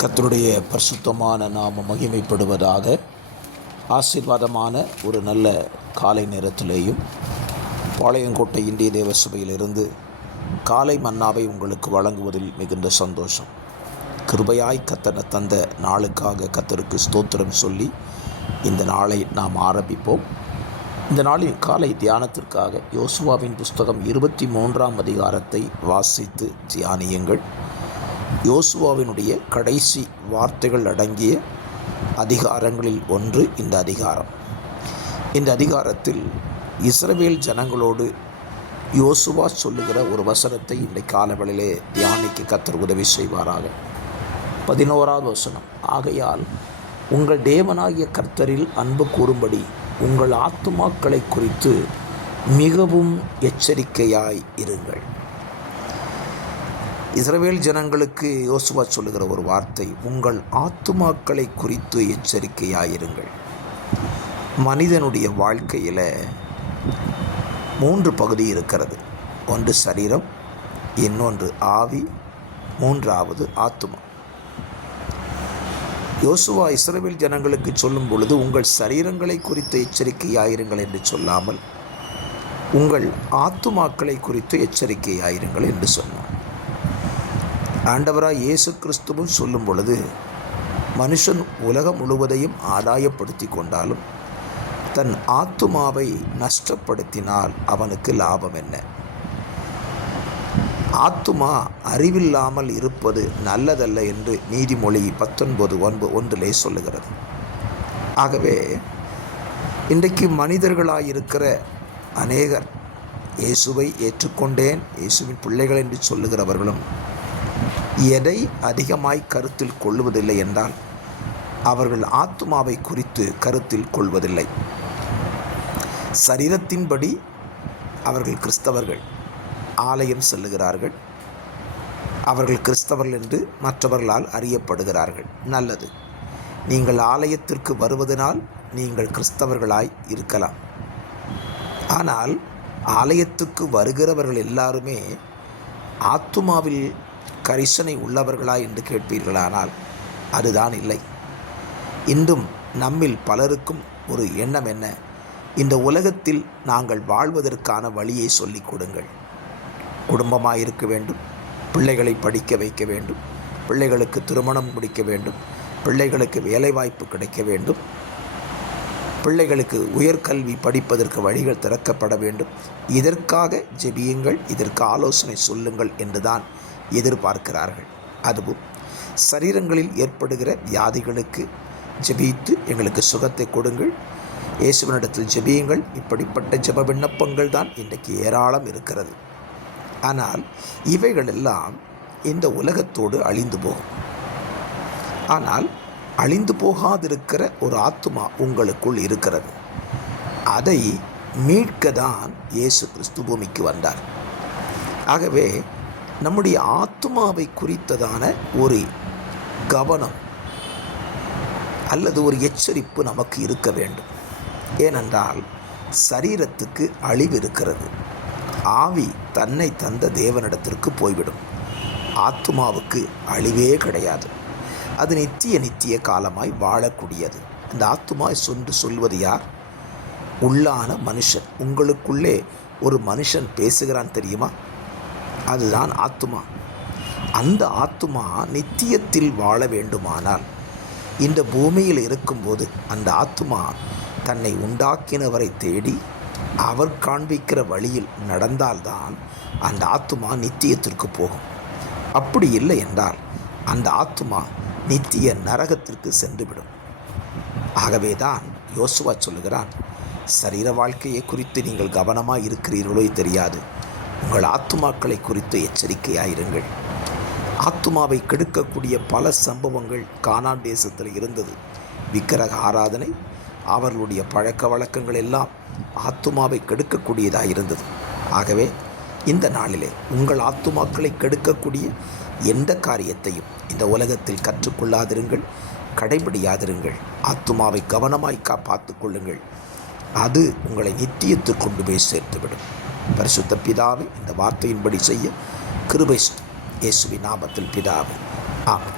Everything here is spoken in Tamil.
கர்த்தருடைய பரிசுத்தமான நாமம் மகிமைப்படுவதாக. ஆசீர்வாதமான ஒரு நல்ல காலை நேரத்திலேயும் பாளையங்கோட்டை இந்திய தேவ சபையிலிருந்து காலை மன்னாவை உங்களுக்கு வழங்குவதில் மிகுந்த சந்தோஷம். கிருபையாய் கர்த்தர் தந்த நாளுக்காக கர்த்தருக்கு ஸ்தோத்திரம் சொல்லி இந்த நாளை நாம் ஆரம்பிப்போம். இந்த நாளின் காலை தியானத்திற்காக யோசுவாவின் புஸ்தகம் 23ஆம் அதிகாரத்தை வாசித்து தியானியுங்கள். யோசுவாவினுடைய கடைசி வார்த்தைகள் அடங்கிய அதிகாரங்களில் ஒன்று இந்த அதிகாரம். இந்த அதிகாரத்தில் இஸ்ரவேல் ஜனங்களோடு யோசுவா சொல்லுகிற ஒரு வசனத்தை இந்த காலவெளியிலே தியானிக்க கர்த்தர் உதவி செய்வாராக. 11வது வசனம், ஆகையால் உங்கள் தேவனாகிய கர்த்தரில் அன்பு கூறும்படி உங்கள் ஆத்துமாக்களை குறித்து மிகவும் எச்சரிக்கையாய் இருங்கள். இஸ்ரவேல் ஜனங்களுக்கு யோசுவா சொல்லுகிற ஒரு வார்த்தை, உங்கள் ஆத்துமாக்களை குறித்து எச்சரிக்கையாயிருங்கள். மனிதனுடைய வாழ்க்கையில் 3 பகுதி இருக்கிறது. ஒன்று சரீரம், இன்னொன்று ஆவி, 3வது ஆத்துமா. யோசுவா இஸ்ரவேல் ஜனங்களுக்கு சொல்லும் பொழுது உங்கள் சரீரங்களை குறித்து எச்சரிக்கையாயிருங்கள் என்று சொல்லாமல் உங்கள் ஆத்துமாக்களை குறித்து எச்சரிக்கையாயிருங்கள் என்று சொன்னார். ஆண்டவராய் இயேசு கிறிஸ்துவும் சொல்லும் பொழுது, மனுஷன் உலகம் முழுவதையும் ஆதாயப்படுத்தி கொண்டாலும் தன் ஆத்துமாவை நஷ்டப்படுத்தினால் அவனுக்கு லாபம் என்ன? ஆத்துமா அறிவில்லாமல் இருப்பது நல்லதல்ல என்று நீதிமொழி 19:1 சொல்லுகிறது. ஆகவே இன்றைக்கு மனிதர்களாயிருக்கிற அநேகர் இயேசுவை ஏற்றுக்கொண்டேன், இயேசுவின் பிள்ளைகள் என்று சொல்லுகிறவர்களும் எதை அதிகமாய் கருத்தில் கொள்வதில்லை என்றால் அவர்கள் ஆத்துமாவை குறித்து கருத்தில் கொள்வதில்லை. சரீரத்தின்படி அவர்கள் கிறிஸ்தவர்கள், ஆலயம் செல்லுகிறார்கள், அவர்கள் கிறிஸ்தவர்கள் என்று மற்றவர்களால் அறியப்படுகிறார்கள். நல்லது, நீங்கள் ஆலயத்திற்கு வருவதனால் நீங்கள் கிறிஸ்தவர்களாய் இருக்கலாம். ஆனால் ஆலயத்துக்கு வருகிறவர்கள் எல்லாருமே ஆத்துமாவில் கரிசனை உள்ளவர்களா என்று கேட்பீர்களானால் அதுதான் இல்லை. இன்றும் நம்மில் பலருக்கும் ஒரு எண்ணம் என்ன? இந்த உலகத்தில் நாங்கள் வாழ்வதற்கான வழியை சொல்லிக் கொடுங்கள். குடும்பமாக இருக்க வேண்டும், பிள்ளைகளை படிக்க வைக்க வேண்டும், பிள்ளைகளுக்கு திருமணம் முடிக்க வேண்டும், பிள்ளைகளுக்கு வேலைவாய்ப்பு கிடைக்க வேண்டும், பிள்ளைகளுக்கு உயர்கல்வி படிப்பதற்கு வழிகள் திறக்கப்பட வேண்டும். இதற்காக ஜெபியுங்கள், இதற்கு ஆலோசனை சொல்லுங்கள் என்றுதான் எதிர்பார்க்கிறார்கள். அதுவும் சரீரங்களில் ஏற்படுகிற வியாதிகளுக்கு ஜெபித்து எங்களுக்கு சுகத்தை கொடுங்கள், இயேசுவினிடத்தில் ஜெபியுங்கள். இப்படிப்பட்ட ஜெப விண்ணப்பங்கள் தான் இன்றைக்கு ஏராளம் இருக்கிறது. ஆனால் இவைகளெல்லாம் இந்த உலகத்தோடு அழிந்து போகும். ஆனால் அழிந்து போகாதிருக்கிற ஒரு ஆத்துமா உங்களுக்குள் இருக்கிறது. அதை மீட்க தான் இயேசு கிறிஸ்து பூமிக்கு வந்தார். ஆகவே நம்முடைய ஆத்துமாவை குறித்ததான ஒரு கவனம் அல்லது ஒரு எச்சரிப்பு நமக்கு இருக்க வேண்டும். ஏனென்றால் சரீரத்துக்கு அழிவு இருக்கிறது. ஆவி தன்னை தந்த தேவனிடத்திற்கு போய்விடும். ஆத்துமாவுக்கு அழிவே கிடையாது. அது நித்திய காலமாய் வாழக்கூடியது. அந்த ஆத்துமா சொன்று சொல்வது யார்? உள்ளான மனுஷன். உங்களுக்குள்ளே ஒரு மனுஷன் பேசுகிறான் தெரியுமா? அதுதான் ஆத்துமா. அந்த ஆத்துமா நித்தியத்தில் வாழ வேண்டுமானால் இந்த பூமியில் இருக்கும்போது அந்த ஆத்துமா தன்னை உண்டாக்கினவரை தேடி அவர் காண்பிக்கிற வழியில் நடந்தால்தான் அந்த ஆத்துமா நித்தியத்திற்கு போகும். அப்படி இல்லை என்றால் அந்த ஆத்துமா நித்திய நரகத்திற்கு சென்றுவிடும். ஆகவே தான் யோசுவா சொல்லுகிறான், சரீர வாழ்க்கையை குறித்து நீங்கள் கவனமாக இருக்கிறீர்களோ தெரியாது, உங்கள் ஆத்துமாக்களை குறித்து எச்சரிக்கையாயிருங்கள். ஆத்துமாவை கெடுக்கக்கூடிய பல சம்பவங்கள் கானான் தேசத்தில் இருந்தது. விக்கிரக ஆராதனை, அவர்களுடைய பழக்க வழக்கங்கள் எல்லாம் ஆத்துமாவை கெடுக்கக்கூடியதாக இருந்தது. ஆகவே இந்த நாளிலே உங்கள் ஆத்துமாக்களை கெடுக்கக்கூடிய எந்த காரியத்தையும் இந்த உலகத்தில் கற்றுக்கொள்ளாதிருங்கள், கடைபிடியாதிருங்கள். ஆத்துமாவை கவனமாய் காப்பாற்று கொள்ளுங்கள். அது உங்களை நித்தியத்திற்கு கொண்டு போய் சேர்த்துவிடும். பரிசுத்த பிதாவே, இந்த வார்த்தையின்படி செய்ய கிருபை இயேசுவின் நாமத்தில் பிதாவே, ஆமென்.